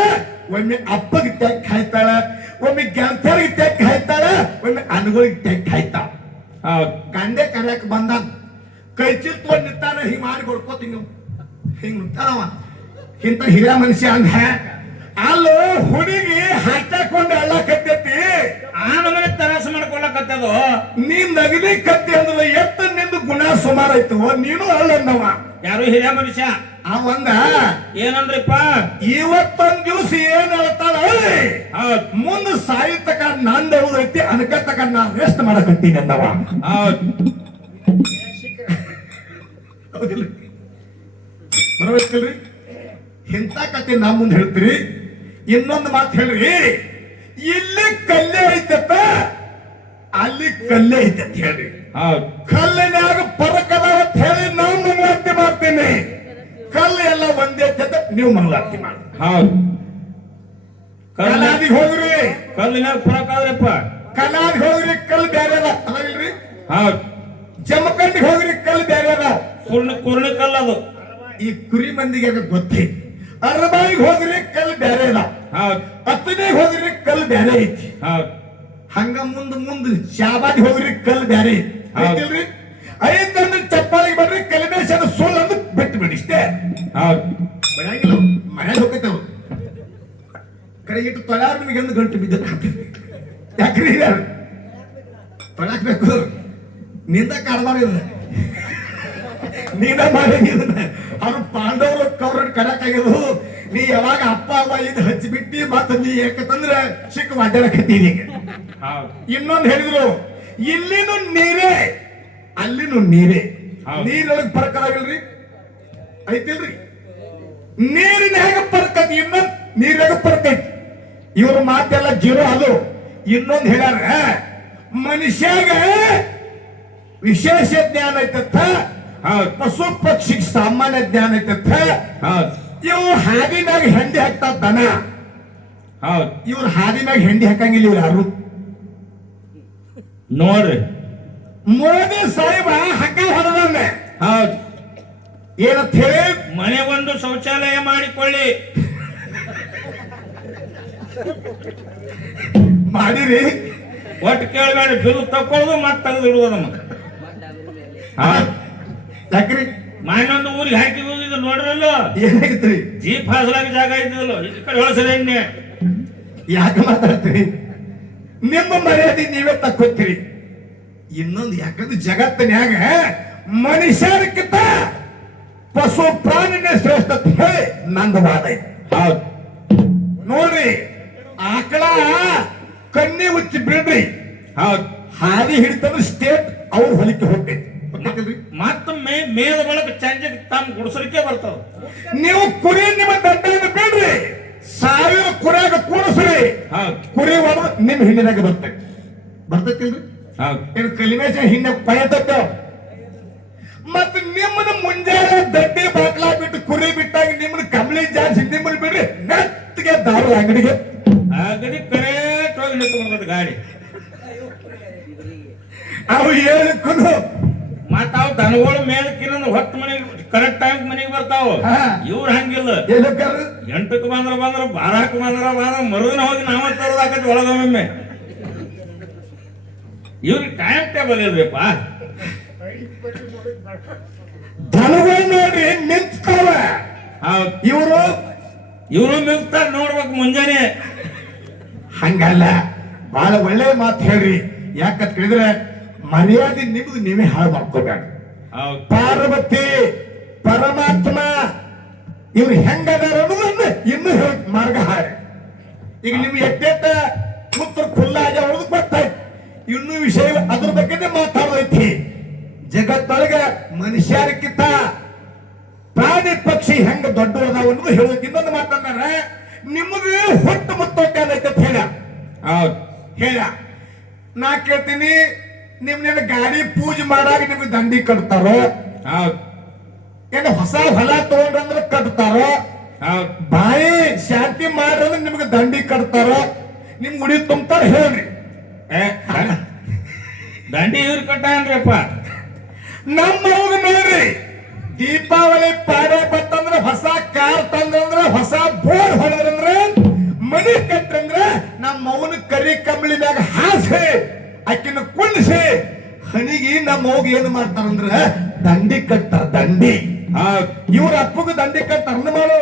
ಒಮ್ಮೆ ಅಪ್ಪಗೆ ತೆಕ್ಕ ಹಾಯ್ತಾಳ, ಒಮ್ಮೆ ಗೆಳತಿಯರಿಗೆ ತೆಕ್ಕ ಹಾಯ್ತಾಳ, ಒಮ್ಮೆ ಅನುಗಳಿಗೆ ತೆಕ್ಕ ಹಾಯ್ತಾಳ. ಗಂಡೆ ಕರ್ಯಾಕ ಬಂದ ಕೈ ಚಿಲ್ತ್ಕೊಂಡ್ ನಿಂತಾನ. ಹಿಂಗ್ ಮಾಡಿ ಕೊಡ್ಕೋತ ಹಿಂಗ್ ನಿಂತಾನವ. ಇಂತ ಹಿರಿಯ ಮನುಷ್ಯ ಅಂದ ಅಲ್ಲೋ ಹುಡುಗಿ ಹಾಕ್ಕೊಂಡು ಅಳ್ಳಕತ್ತೈತಿ. ಆ ನಮನೆ ತರಾಸ ಮಾಡ್ಕೊಳಕತ್ತದು. ನೀನ್ ನಗಲಿ ಕತ್ತಿ ಅಂದ್ರೆ ಎತ್ತ ನಿಂದು ಗುಣ ಸುಮಾರು ಆಯ್ತು. ನೀನು ಅಳ್ಳಂದವ. ಯಾರು ಹಿರಿಯ ಮನುಷ್ಯ ಅವಂದ ಏನಂದ್ರಿಪ್ಪ, ಇವತ್ತೊಂದ್ ದಿವ್ಸ ಏನ್ ಹೇಳ್ತಾಳ ಮುಂದೆ ಸಾಯಿ ತಕ ನಂದ್ ಹೇಳುದೈತಿ ಅನ್ಕ ತಕ ನಾ ರೆಸ್ಟ್ ಮಾಡಕತ್ತೀನಿ ಅಂದವ. ಬರಬೇಕಲ್ರಿ? ಇಂಥ ಕತೆ ನಾ ಮುಂದೆ ಹೇಳ್ತೀರಿ. ಇನ್ನೊಂದು ಮಾತು ಹೇಳ್ರಿ, ಇಲ್ಲಿ ಕಲ್ಲೇ ಐತತ್ತ ಅಲ್ಲಿ ಕಲ್ಲೇ ಐತೆ ಅಂತ ಹೇಳ್ರಿ. ಕಲ್ಲಿನಾಗ ಪರಕದ ಅಂತ ಹೇಳಿ ನಾವು ಮಂಗಳಾರತಿ ಮಾಡ್ತೇನೆ. ಕಲ್ಲು ಎಲ್ಲ ಒಂದೇ ಜೊತೆ ನೀವು ಮಂಗಳಾರತಿ ಮಾಡಿ. ಕಲಾದಿಗೆ ಹೋಗ್ರಿ, ಕಲ್ಲಿನಾಗ ಪರಕಾದ್ರಪ್ಪ. ಕಲಾದಿಗೆ ಹೋಗ್ರಿ, ಕಲ್ಲು ಬೇರೆ ಅದ ಇಲ್ರಿ? ಜಮಖಂಡಿಗೆ ಹೋಗ್ರಿ, ಕಲ್ಲು ಬೇರೆ ಅದ. ಕುರ್ಣ ಕಲ್ಲದು. ಈ ಕುರಿ ಮಂದಿಗೆ ಗೊತ್ತೈತಿ. ಅರಬಾಯಿಗೆ ಹೋಗ್ರಿ ಕಲ್ಲು ಬೇರೆ ಅದ. ಹತ್ತನಿಗೆ ಹೋಗ್ರಿ ಕಲ್ಲು ಬೇರೆ ಐತಿ. ಹಂಗ ಮುಂದ್ ಶಾಬಾದಿಗೆ ಹೋಗ್ರಿ ಕಲ್ಲು ಬೇರೆ ಐತಿಲ್ರಿ? ಐದಂದ್ರೆ ಚಪ್ಪಾಳಿಗೆ ಬರ್ರಿ ಕಲಿಮೇಶನ ಸೋಲ್ ಅಂದ್ರೆ ಬಿಟ್ಟು ಬಿಡಿ ಇಷ್ಟೇ. ಬಿಡಂಗಿಲ್ಲ, ಮನೆಗೆ ಹೋಗ್ತೇವೆ. ಕಡೆ ಇಟ್ಟು ತೊಳಾರ ನಿಮಗೆ ಎಂದು ಗಂಟು ಬಿದ್ದ ಯಾಕ್ರಿ ತೊಳಾಕ್ಬೇಕು. ನಿಂದ ಕಾಡ್ಬಾರ ನೀನ ಮಾಡಿ ಅವ್ರು ಪಾಂಡವರು ಕೌರನ್ ಕಡಕಾಗಿರು. ನೀ ಯಾವಾಗ ಅಪ್ಪ ಅವ ಇದು ಹಚ್ಚಿಬಿಟ್ಟಿ ಮತ್ತ ನೀ ಯಾಕಂದ್ರೆ ಸಿಕ್ಕ ಮಾತಾಡಕತ್ತೀನಿ. ಇನ್ನೊಂದು ಹೇಳಿದ್ರು, ಇಲ್ಲಿನೂ ನೀರೇ ಅಲ್ಲಿನೂ ನೀರೇ. ನೀರೊಳಗೆ ಪರಕಲಾಗಿಲ್ರಿ? ಐತಿಲ್ರಿ? ನೀರಿನ ಹೇಗ ಪರಕತಿ, ಇನ್ನೊಂದು ನೀರಾಗ ಪರಕೈತಿ. ಇವ್ರ ಮಾತೆಲ್ಲ ಜೀರೋ ಅದು. ಇನ್ನೊಂದು ಹೇಳ್ಯಾರ, ಮನುಷ್ಯಾಗ ವಿಶೇಷ ಜ್ಞಾನ ಐತತ್ತ, ಪಶು ಪಕ್ಷಿಗೆ ಸಾಮಾನ್ಯ ಜ್ಞಾನ ಐತತ್ತ. ಇವು ಹಾದಿನಾಗ ಹೆಂಡಿ ಹಾಕ್ತಾವ ದನ. ಇವ್ರ ಹಾದಿನಾಗ ಹೆಂಡಿ ಹಾಕಂಗಿಲ್ಲ ಇವ್ರು ಯಾರು ನೋಡ್ರಿ. ಮೋದಿ ಸಾಹೇಬ ಹಗ್ಗ ಹೊಡೆದವ್ನೆ ಹೌದು. ಏನಂತ ಹೇಳಿ ಮನೆಗೊಂದು ಶೌಚಾಲಯ ಮಾಡಿಕೊಳ್ಳಿ. ಮಾಡಿರಿ. ಒಟ್ಟು ಕೇಳಬೇಡ, ಬಿಲ್ ತಕೊಳ್ಳೋದು ಮತ್ತೆ ತೆಗೆದಿಡುವುದು ನಮಗೆ. ಯಾಕ್ರಿ ಮಾನೊಂದು ಊರಿಗೆ ಹಾಕಿ ಹೋಗಿದ್ದು ನೋಡ್ರಲ್ಲ, ಏನಾಗಿತ್ರಿ? ಜೀಪ್ ಹಾಸಲಾಗ ಜಾಗ ಇದ್ದಿಲ್ಲ, ಈ ಕಡೆ ಹೊಳಸದೆ ಎಣ್ಣೆ. ಯಾಕೆ ಮಾತಾಡ್ತೀರಿ? ನಿಮ್ಮ ಮರ್ಯಾದೆ ನೀವೇ ತಕ್ಕೋತೀರಿ. ಇನ್ನೊಂದು ಯಾಕಂದ್ರೆ ಜಗತ್ತಿನ್ಯಾಗ ಮನುಷ್ಯರಕ್ಕಿಂತ ಪಶು ಪ್ರಾಣಿನೇ ಶ್ರೇಷ್ಠ ಅಂತ ಹೇಳಿ ನಂದು ವಾದ ಐತಿ. ಹೌದು ನೋಡ್ರಿ, ಆಕಳ ಕಣ್ಣಿ ಉಚ್ಚಿ ಬಿಡ್ರಿ, ಹೌದು. ಹಾದಿ ಹಿಡಿತಂದ್ರೆ ಸ್ಟೇಟ್ ಅವ್ರ ಹೊಲಿಕೆ ಹೋಗ್ತೈತಿ. ಮತ್ತೊಮ್ಮೆ ಮೇದ ಬಳಕ ಚಂಜಕ್ಕೆ ತಮ್ಮ ಗುಡಿಸಲಿಕ್ಕೆ ಬರ್ತಾವ. ನೀವು ಕುರಿ ನಿಮ್ಮ ದಂಡೆಯನ್ನು ಬಿಡ್ರಿ, 1000 ಕುರಿಯಾಗ ಕೂಡಿಸ್ರಿ, ಹೌದು ಕುರಿ ಒಳಗ ನಿಮ್ ಹಿಂದಿನಾಗ ಬರ್ತೈತಿ. ಬರ್ತೈತಿಲ್ರಿ? ಹೌದು. ಏನು ಕಲಿಮೇಶ ಹಿಂದೆ ಪಯತಕ್ಕ. ಮತ್ತ ನಿಮ್ಮನ್ನ ಮುಂಜಾನೆ ದಡ್ಡಿ ಬಾಕ್ಲಾ ಬಿಟ್ಟು ಕುರಿ ಬಿಟ್ಟಾಗ ನಿಮ್ಮನ್ನ ಕಂಬಳಿ ಜಾಸ್ತಿ ನಿಮ್ಮನ್ನ ಬಿಡ್ರಿ ನೆತ್ತಿಗೆ ದಾರು ಅಂಗಡಿಗೆ ಆಗಡಿ ಕರೆಕ್ಟ್ ಹೋಗಿ ನಿಂತ್ಕೊಂಡ್ಬರ್ತದೆ ಗಾಡಿ. ಅವು ಹೇಳಕ್ಕೂ ಮತ್ತ ಅವ್ ದನಗಳು ಮೇಲಕ್ಕಿನ್ನ ಹೊತ್ತು ಮನೆಗೆ ಕರೆಕ್ಟ್ ಟೈಮ್ ಮನೆಗೆ ಬರ್ತಾವ. ಇವ್ರು ಹಂಗಿಲ್ಲ, ಹೇಳಕ್ಕಾರ 8ಕ್ಕೆ ಬಂದ್ರ 12ಕ್ಕೆ ಬಂದ್ರ ಮರುದಿನ ಹೋಗಿ ನಾವ ತರೋದಾಕತಿ ಒಳಗೊಮ್ಮೆ. ಇವ್ರಿಗೆ ಟೈಮ್ ಟೇಬಲ್ ಇರ್ಬೇಕ. ದನಗಳು ನೋಡ್ರಿ ನಿಂತಾವ, ಹೌದು. ಇವರು ಮಿಲ್ತಾರ ನೋಡ್ಬೇಕು ಮುಂಜಾನೆ. ಹಂಗಲ್ಲ, ಬಹಳ ಒಳ್ಳೆ ಮಾತು ಹೇಳ್ರಿ. ಯಾಕಂತ ಕೇಳಿದ್ರೆ ಮರ್ಯಾದೆ ನಿಮ್ದು ನೀವೇ ಹಾಳು ಮಾಡ್ಕೋಬೇಡ. ಹೌದು. ಪಾರ್ವತಿ ಪರಮಾತ್ಮ ಇವ್ರು ಹೆಂಗದಾರ ಅನ್ನೋದನ್ನ ಇನ್ನೂ ಮಾರ್ಗ ಹಾರಿ. ಈಗ ನಿಮ್ಗೆ ಎಟ್ಟೆಟ್ಟ ಕೂತ್ರ ಖುಲ್ಲ ಆಗ್ಯಾವ ಗೊತ್ತಾಯ್ತು. ಇನ್ನೂ ವಿಷಯ ಅದ್ರ ಬಗ್ಗೆ ಮಾತಾಡೋದೈತಿ. ಜಗತ್ತೊಳಗ ಮನುಷ್ಯರಕ್ಕಿಂತ ಪ್ರಾಣಿ ಪಕ್ಷಿ ಹೆಂಗ ದೊಡ್ಡವದಾವ ಅನ್ನೋದು ಹೇಳೋದಕ್ಕೆ ಇನ್ನೊಂದು ಮಾತಂದಾರ. ನಿಮಗೆ ಹೊಟ್ಟು ಮುತ್ತೈತೆ ಹೇಳ. ಹೌದು ಹೇಳ. ನಾ ಕೇಳ್ತೀನಿ, ನಿಮ್ನ ಗಾಡಿ ಪೂಜೆ ಮಾಡಾಗ ನಿಮ್ಗೆ ದಂಡಿ ಕಟ್ತಾರೋ? ಹೌದು. ಏನು ಹೊಸ ಹೊಲ ತಗೊಂಡ್ರಂದ್ರೆ ಕಟ್ತಾರೋ? ಹೌದು. ಬಾಯಿ ಶಾಂತಿ ಮಾಡ್ರಂದ್ರೆ ನಿಮ್ಗೆ ದಂಡಿ ಕಟ್ತಾರೋ? ನಿಮ್ ಉಡಿ ತುಂಬ್ತಾರ ಹೇಳ್ರಿ. ದಂಡಿ ಇವ್ರು ಕಟ್ಟಾನ್ರಿಪ್ಪ. ನಮ್ಮ ಅವ್ಗ ನೋಡ್ರಿ, ದೀಪಾವಳಿ ಪಾಡೆ ಬತ್ತಂದ್ರ ಹೊಸ ಕಾರ್ ತಂದ್ರಂದ್ರ ಹೊಸ ಬೋರ್ ಹೊಡೆದ್ರಂದ್ರ ಮನಿ ಕಟ್ಟಂದ್ರ ನಮ್ಮ ಅವನ ಕರಿ ಕಂಬಳಿದಾಗ ಹಾಸಿ ಆಕಿನ ಕುಣಿಸಿ ಹಣಿಗಿ ನಮ್ಮ ಅವ್ಗ ಏನ್ ಮಾಡ್ತಾರಂದ್ರ ದಂಡಿ ಕಟ್ತಾರ. ದಂಡಿ ಇವ್ರ ಅಪ್ಪಗ ದಂಡಿ ಕಟ್ತಾರ ಮಾಡು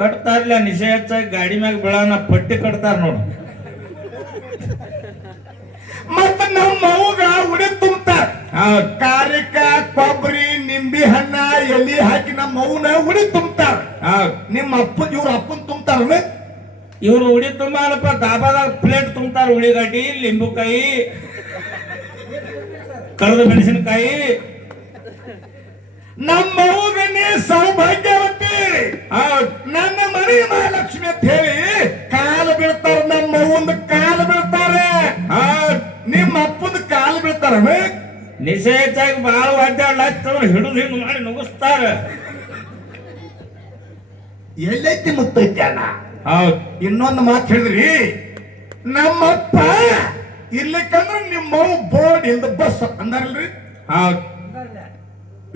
ಕಟ್ತಾರಲ್ಲ. ನಿಷೇಧ ಗಾಡಿ ಮ್ಯಾಗ ಬೆಳನ ಪಟ್ಟಿ ಕಟ್ತಾರ ನೋಡು. ಮತ್ತ ನಮ್ಮ ಅವ್ಗ ಉಡಿ ತುಂಬ್ತಾರ. ಕಾರಿಕ ಕೊಬ್ಬರಿ ನಿಂಬಿ ಹಣ್ಣ ಎಲ್ಲಿ ಹಾಕಿ ನಮ್ಮ ಅವ್ನ ಉಡಿ ತುಂಬ್ತಾರ. ನಿಮ್ಮ ಅಪ್ಪ ಇವ್ರ ಅಪ್ಪನ್ ತುಂಬ್ತಾರ. ಇವ್ರು ಉಡಿ ತುಂಬಾರಪ್ಪ, ದಾಬಾದಾಗ ಪ್ಲೇಟ್ ತುಂಬ್ತಾರ. ಉಳಿಗಡ್ಡಿ, ಲಿಂಬುಕಾಯಿ, ಕರೆದ ಮೆಣಸಿನಕಾಯಿ. ನಮ್ಮ ಅವ್ಗನೇ ಸೌಭಾಗ್ಯವತಿ, ನನ್ನ ಮನೆ ಮಹಾಲಕ್ಷ್ಮಿ ಅಂತ ಹೇಳಿ ಕಾಲು ಬೀಳ್ತಾರ. ನಮ್ಮ ಅವ್ವಂದು ಕಾಲು ಬೀಳ್ತಾರೆ, ನಿಮ್ಮ ಅಪ್ಪದ ಕಾಲು ಬೀಳ್ತಾರ. ನಿಷೇಧಾಗಿ ಬಾಳ ಅಡ್ಡಾಡ್ಲಾಗ್ತವ್ರು ಹಿಡಿದು ಹಿಂಗ್ ಮಾಡಿ ನುಗ್ಗಿಸ್ತಾರ. ಎಲ್ಲೈತಿ ಮುತ್ತೈತಿ ಅಣ್ಣ. ಹೌದು. ಇನ್ನೊಂದು ಮಾತು ಹೇಳಿದ್ರಿ, ನಮ್ಮಪ್ಪ ಇರ್ಲಿಕ್ಕಂದ್ರ ನಿಮ್ಮ ಬೋರ್ಡ್ ಇಲ್ದ ಬಸ್ ಅಂದಾರಲ್ರಿ. ಹೌದು.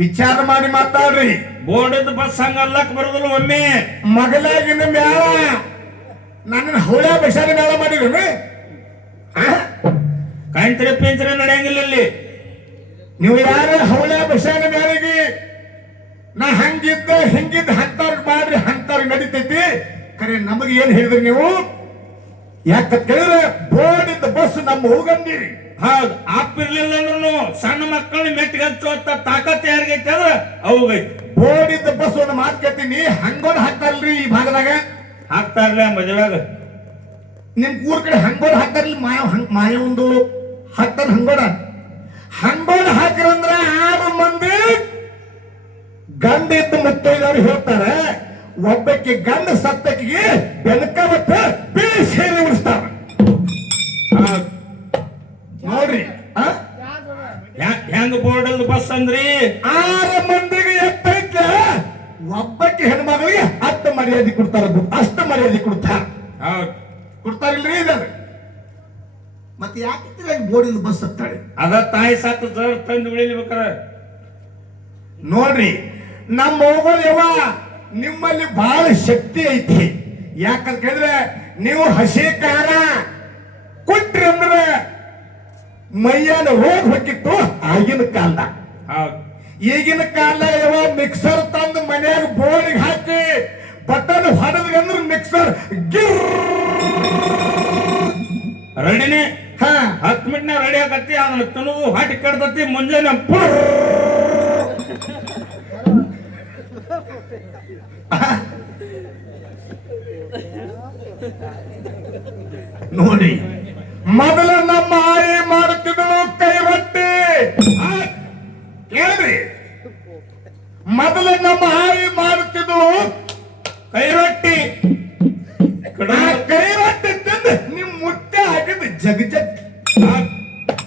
ವಿಚಾರ ಮಾಡಿ ಮಾತಾಡ್ರಿ. ಬೋರ್ಡ್ ಬಸ್ ಹಂಗಲ್ಲಕ್ ಬರೋದಿಲ್ಲ. ಒಮ್ಮೆ ಮಗಲಾಗಿನ ಮ್ಯಾಲ ನನ್ನ ಹೌಳ ಬಸಾರಿ ಮೇಳ ಮಾಡಿದ್ರಿ. ಕಾಂತ್ರೆ ಪಿಂತ್ರೆ ನಡೆಯಂಗಿಲ್ಲ ಇಲ್ಲಿ. ನೀವು ಯಾರ ಹೌಳ ಬಸಾನ ಮ್ಯಾಲಿಗೆ ನಾ ಹಂಗಿದ್ದ ಹಿಂಗಿದ್ದ ಹಂತಾರ್ ಮಾಡ್ರಿ, ಹಂತಾರ್ ನಡೀತೈತಿ. ಖರೆ ನಮಗೆ ಏನ್ ಹೇಳಿದ್ರಿ ನೀವು? ಯಾಕ ಕೇಳಿದ್ರೆ ಬೋರ್ಡ್ ಇದ್ದ ಬಸ್ ನಮ್ಮ ಹೋಗಂದಿರಿ. ಹೌದು. ಆಪಿರ್ಲಿಲ್ಲ ಅಂದ್ರೂ ಸಣ್ಣ ಮಕ್ಕಳನ್ನ ಮೆಟ್ಟಿಗೆ ಹಚ್ಚುವಂತ ತಾಕತ್ ಯಾರಿಗೈತೆ ಅಂದ್ರ ಅವಾಗೈತಿ. ಬೋರ್ಡ್ ಇದ್ದ ಬಸ್ ಒಂದು ಮಾತು ಕೇಳ್ತೀನಿ, ಹಂಗೋಡ್ ಹಾಕ್ತಾರಲ್ರಿ ಈ ಭಾಗದಾಗ. ಹಾಕ್ತಾರಲ್ಲ ಮದುವೆಗ. ನಿಮ್ ಊರ್ ಕಡೆ ಹಂಗೋಡ್ ಹಾಕ್ತಾರಲ್ಲ, ಮಾಯ ಒಂದು ಹಾಕ್ತಾರ ಹಂಗೋಡ. ಹಂಗೋಡ್ ಹಾಕಿರಂದ್ರ 6 ಮಂದಿ ಗಂಡ ಇದ್ದು ಮುತ್ತೈದವ್ರು ಹೇಳ್ತಾರೆ, ಒಬ್ಬಕ್ಕೆ ಗಂಡ ಸತ್ತಕ್ಕೆ ಬೆನಕ ಮತ್ತು ಬಿಳಿ ಸೇರಿ ಉಡಿಸ್ತಾರ. ನೋಡ್ರಿ ಹೆಂಗ ಬೋರ್ಡ್ ಬಸ್ ಅಂದ್ರಿ? 6 ಮಂದಿಗೆ ಎತ್ತೈತೆ, ಒಬ್ಬಕ್ಕೆ ಹೆಣ್ಮಗಳಿಗೆ 10 ಮರ್ಯಾದೆ ಕೊಡ್ತಾರ. ಅಷ್ಟು ಮರ್ಯಾದೆ ಕೊಡ್ತಾರ. ಹೌದು. ಕೊಡ್ತಾರಿಲ್ರಿ? ಇದಾರೆ ಮತ್ತೆ ಯಾಕೆ ಬೋರ್ಡಿನ ಬಸ್ ಹತ್ತಾಳೆ? ಅದ ತಾಯಿ ಸಾತು ಜರ್ ತಂದು ಉಳಿಲಿಬೇಕಾರ. ನೋಡ್ರಿ ನಮ್ಮ ಹೋಗೋದು ಯವ್ವ ನಿಮ್ಮಲ್ಲಿ ಬಹಳ ಶಕ್ತಿ ಐತಿ. ಯಾಕಂತ ಕೇಳಿದ್ರೆ ನೀವು ಹಸಿ ಖಾರ ಕೊಟ್ರಿ ಅಂದ್ರೆ ಮೈಯಾನ ಹೋಗಿ ಹೋಗಿತ್ತು ಆಗಿನ ಕಾಲದಾಗ. ಹೌದು. ಈಗಿನ ಕಾಲದಾಗ ಯವ್ವ ಮಿಕ್ಸರ್ ತಂದು ಮನ್ಯಾಗ ಬೋರ್ಡಿಗೆ ಹಾಕಿ ಬಟನ್ ಹೊಡೆದ್ರಿ ಅಂದ್ರೆ ಮಿಕ್ಸರ್ ರೆಡಿನೇ. ಹಾ 10 ಮಿನಿಟ್ನಾಗ ರೆಡಿ ಆಗತ್ತಿ. ಅದನ್ನ ತಿನ್ನೋದು ಹಾಟಿ ಕಡ್ದತ್ತಿ. ಮುಂಜಾನೆ ನೋಡಿ ಮೊದಲ ನಮ್ಮ ಆಯಿ ಮಾಡುತ್ತಿದ್ದಳು ಕೈ ರೊಟ್ಟಿ. ಕೇಳ್ರಿ, ಮೊದಲ ನಮ್ಮ ಆಯಿ ಮಾಡುತ್ತಿದ್ದಳು ಕೈ ರೊಟ್ಟಿ. ಕೈ ರೊಟ್ಟಿ ತಿಂದು ನಿಮ್ ಮುಟ್ಟೆ ಹಾಕಿದ್ದು ಜಗ್ ಜಗ್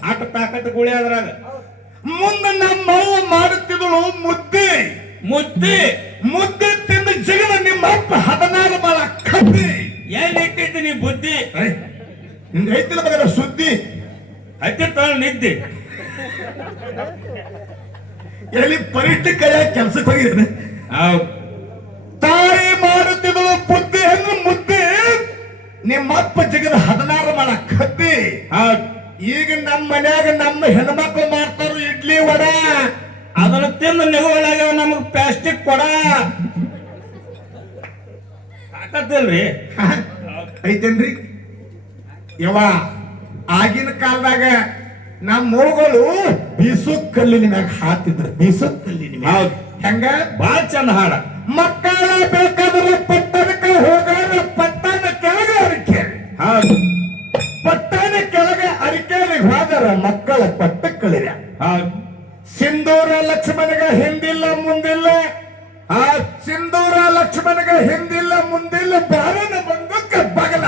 ಆಟ ತಾಕತ್ ಗುಳಿ ಅದ್ರಾಗ. ಮುಂದೆ ನಮ್ಮ ಅವ್ವ ಮಾಡುತ್ತಿದ್ದಳು ಮುದ್ದೆ. ಮುದ್ದೆ ತಿಂದು ಜಗದ ನಿಮ್ಮ ಅಪ್ಪ 16 ಬಾಳ ಕದ್ದಿ. ಎಲ್ಲಿ ಇಟ್ಟಿದ್ದು ನೀ ಬುದ್ಧಿ? ನಿಂಗೆ ಐತಿಲ್ಲ ಮಗನ ಸುದ್ದಿ. ಹತ್ತಿತ್ತ ನಿದ್ದೆ. ಎಲ್ಲಿ ಪರಿಟ್ಟಿ ಕೈಯಾಗ ಕೆಲ್ಸಕ್ಕೆ ಹೋಗಿದ್ದೇನೆ. ಹೌದು. ತಾಯಿ ಮಾಡುತ್ತಿದ್ದಳು ಬುದ್ಧಿ ಹೆಂಗ ಮುದ್ದೆ. ನಿಮ್ಮ ಅಪ್ಪ ಜಗದ 16 ಬಾಳ ಕದ್ದಿ. ಹೌದು. ಈಗ ನಮ್ಮ ಮನ್ಯಾಗ ನಮ್ಮ ಹೆಣ್ಮಕ್ಳು ಮಾಡ್ತಾರ ಇಡ್ಲಿ ವಡ. ಅದನ್ನ ತಿಂದು ನೆಗೋಳಾಗ ನಮಗ್ ಪ್ಲಾಸ್ಟಿಕ್ ಕೊಡ ತಾಕತ್ತಿಲ್ರಿ. ಐತೇನ್ರಿ ಯವ್ವ? ಆಗಿನ ಕಾಲದಾಗ ನಮ್ಮ ಮೂಗಳು ಬೀಸು ಕಲ್ಲಿನ ಮ್ಯಾಗ ಹಾತಿದ್ರು. ಬೀಸು ಕಲ್ಲಿನ ಮ್ಯಾಗ ಹೆಂಗ ಬಾಳ ಚಂದ ಹಾಡ. ಮಕ್ಕಳ ಬೇಕಾದ್ರೆ ಪಟ್ಟಣಕ್ಕೆ ಹೋಗಾರ ಪಟ್ಟಣ ಕೆಳಗೆ ಅರಿಕೆ. ಹೌದು. ಪಟ್ಟಣ ಕೆಳಗೆ ಅರಿಕೆಯಲ್ಲಿ ಹೋದರ ಮಕ್ಕಳ ಪಟ್ಟಕ್ಕಳಿರ. ಹೌದು. ಸಿಂಧೂರ ಲಕ್ಷ್ಮಣಗ ಹಿಂದಿಲ್ಲ ಮುಂದಿಲ್ಲ. ಆ ಸಿಂಧೂರ ಲಕ್ಷ್ಮಣಗ ಹಿಂದಿಲ್ಲ ಮುಂದಿಲ್ಲ. ಬಾರನ ಬಂದೂಕ ಬಗಲ.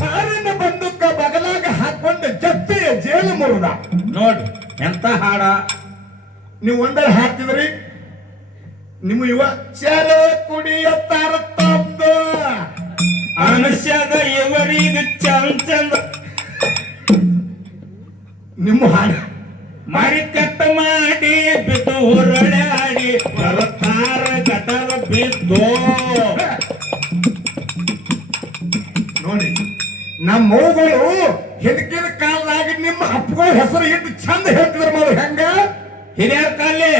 ಬಾರನ ಬಂದೂಕ ಬಗಲಾಗ ಹಾಕೊಂಡು ಜತ್ತಿಯ ಜೇಲು ಮುರುದ. ನೋಡ್ರಿ ಎಂತ ಹಾಡ. ನೀವು ಒಂದರ ಹಾಕ್ತಿದ್ರಿ. ನಿಮ್ಮ ಇವ ಚರ ಕುಡಿಯತ್ತಾರ ತಂದು ಅನುಷ್ಯದ ಇವರಿಗೆ ಚಂದ ಚಂದ ನಿಮ್ಮ ಹಾಡು ಮಾರಿ ಕಟ್ಟ ಮಾಡಿ ಬಿದ್ದು ಹೊರಳಾಡಿ ಬರ್ತಾರ ಗಟರ ಬಿದ್ದು. ನೋಡಿ ನಮ್ಮ ಮೌಗಳು ಹೆದಕಿನ ಕಾಲದಾಗ ನಿಮ್ಮ ಅಪ್ಪಗಳ ಹೆಸರು ಇಟ್ಟು ಚಂದ ಹೇಳ್ತಿದ್ರ ಮಾಡು. ಹೆಂಗ ಹಿರಿಯರ ಕಾಲಿ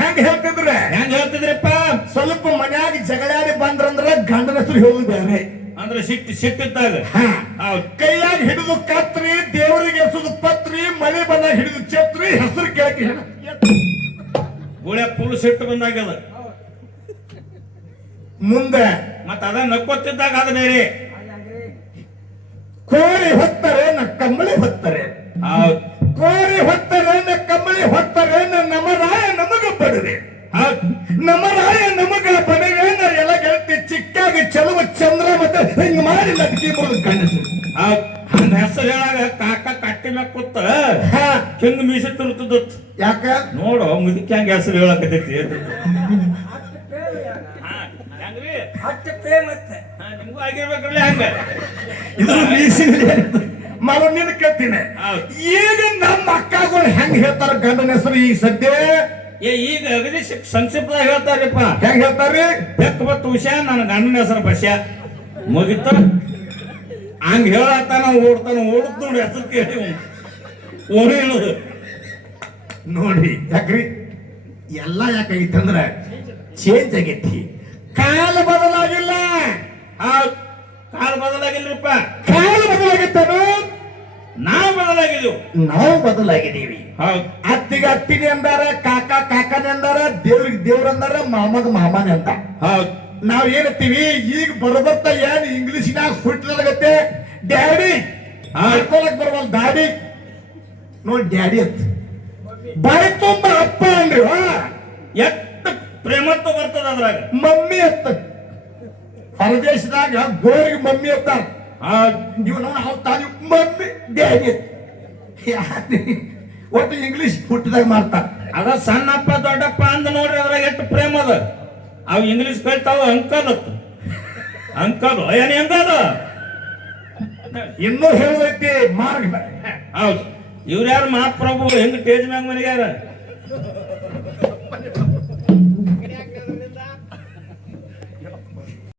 ಹೆಂಗ ಹೇಳ್ತಿದ್ರೆ? ಹೆಂಗ್ ಹೇಳ್ತಿದ್ರಪ್ಪ? ಸ್ವಲ್ಪ ಮನ್ಯಾಗ ಜಗಳಾಡಿ ಬಂದ್ರಂದ್ರ ಗಂಡನ ಹೆಸರು ಹೇಳುದು ಬೇರೆ. ಅಂದ್ರೆ ಸಿಟ್ಟಿದ್ದಾಗ ಕೈಯಾಗ ಹಿಡಿದು ಕತ್ರಿ, ದೇವರಿಗೆ ಎಸುದು ಪತ್ರಿ, ಮಳೆ ಬಂದಾಗ ಹಿಡಿದು ಛತ್ರಿ, ಹೆಸರು ಕೇಳಕ್ಕೆ ಗುಳೆ ಫುಲ್ ಸಿಟ್ಟು ಬಂದಾಗ್ಯದ. ಮುಂದೆ ಮತ್ತ ಅದ ನಕ್ಕೋತಿದ್ದಾಗ ಅದ ಬೇರೆ. ಕೋರಿ ಹೊತ್ತರೆ ಕಂಬಳಿ ಹೊತ್ತರೆ. ಕೋರಿ ಹೊತ್ತರೆ ಕಂಬಳಿ ಹೊತ್ತರೆ ನಮ್ಮ ರಾಯ ನಮಗ ಬಡವೆ. ನಮ್ಮ ರಾಯ ನಮಗ ಬಡವೆ. ಎಲ್ಲ ಗೆಳತಿ ಚಿಕ್ಕಾಗಿ ಚಲುವ ಚಂದ್ರ ಮತ್ತೆ ಹಿಂಗ್ ಮಾಡಿ ಲಟ್ಕಿ ಕಾಣಿಸ್ತು. ಹಂಗ ಹೆಸರು ಹೇಳಾಗ ಕಾಕ ಕಟ್ಟಿ ಮ್ಯಾಗ ಕೂತ ಹಿಂಗ್ ಮೀಸಿ ತಿರುತ್ತದತ್. ಯಾಕ ನೋಡು ಮುದುಕಿ ಹಂಗ ಹೆಸರು ಹೇಳಕತೈತಿ. ನಿಮ್ಗೂ ಆಗಿರ್ಬೇಕ್ರಲ್ಲ ಹಂಗ. ಇದು ಮರ ನೀನು ಕೇಳ್ತೀನಿ. ಈಗ ನಮ್ಮ ಅಕ್ಕಗಳು ಹೆಂಗ್ ಹೇಳ್ತಾರ ಗಂಡನ ಹೆಸರು ಈ ಸದ್ಯ? ಈಗ ಅಗದಿ ಸಂಕ್ಷಿಪ್ತದಾಗ ಹೇಳ್ತಾರಪ್ಪ. ಹೆಂಗ್ ಹೇಳ್ತಾರ್ರಿ? ಬೆಕ್ಕ ಬತ್ತು ವಿಷಯ ನನ್ನ ಗಂಡನ ಹೆಸರು ಬಸ್ಯ ಮುಗಿತ. ಹಂಗ ಹೇಳತ್ತಾನ ಓಡ್ತಾನ. ಓಡುತ್ತ ನೋಡಿ ಹೆಸರು ಕೇಳಿ ಓಡಿ ಹೇಳುದು ನೋಡಿ. ಯಾಕ್ರಿ ಎಲ್ಲ ಯಾಕಾಗಿತ್ತಂದ್ರ ಚೇಂಜ್ ಆಗೈತಿ. ಕಾಲ ಬದಲಾಗಿಲ್ಲ. ಕಾಲ ಬದಲಾಗಿಲ್ರಿಪ್ಪ. ಕಾಲ ಬದಲಾಗಿತ್ತನು, ನಾವು ಬದಲಾಗಿದ್ದೀವಿ. ನಾವು ಬದಲಾಗಿದ್ದೀವಿ. ಅತ್ತಿಗೆ ಅತ್ತಿಗೆ ಅಂದಾರ, ಕಾಕ ಕಾಕನೆ ಅಂದಾರ, ದೇವ್ರಿಗೆ ದೇವ್ರ ಅಂದಾರ, ಮಾಮಗ ಮಾಮನೆ ಅಂತ. ನಾವ್ ಏನತ್ತೀವಿ ಈಗ ಬರಬರ್ತಾ ಏನ್ ಇಂಗ್ಲಿಷ್ನಾಗ ಹುಟ್ಟಿದಾಗತ್ತೆ ಡ್ಯಾಡಿ ಹಾಡ್ಕೊಳಕ್ ಬರವಲ್ ದಾಡಿ. ನೋಡಿ ಡ್ಯಾಡಿ ಅಂತ ಬಾಯಿ ತುಂಬ ಅಪ್ಪ ಅಂದ್ರಿ. ಎಷ್ಟು ಪ್ರೇಮತ್ವ ಬರ್ತದ ಅದ್ರಾಗ. ಮಮ್ಮಿ ಅಂತ ಹೊರದೇಶದಾಗ ಗೋರಿಗೆ ಮಮ್ಮಿ ಅಂತ. ಇವನು ತಾನು ಮಮ್ಮಿ ಡ್ಯಾಡಿ ಒಟ್ಟು ಇಂಗ್ಲಿಷ್ ಹುಟ್ಟಿದಾಗ ಮಾಡ್ತಾರ. ಅದ ಸಣ್ಣಪ್ಪ ದೊಡ್ಡಪ್ಪ ಅಂದ ನೋಡ್ರಿ ಅದ್ರಾಗ ಎಷ್ಟು ಪ್ರೇಮ ಅದ. ಅವ್ ಇಂಗ್ಲಿಷ್ ಕಲ್ತಾವ ಅಂಕಲ್ ಅಂಕಲ್ ಏನ್ ಹೆಂಗದ ಇನ್ನೂ ಹೇಳುವೈತಿ ಮಾರ್ಗ ಹೌದು ಇವ್ರ್ಯಾರು ಮಹಾಪ್ರಭು ಹೆಂಗ್ ಟೇಜ್ ಮ್ಯಾಗ ಮನೆಗ್ಯಾರ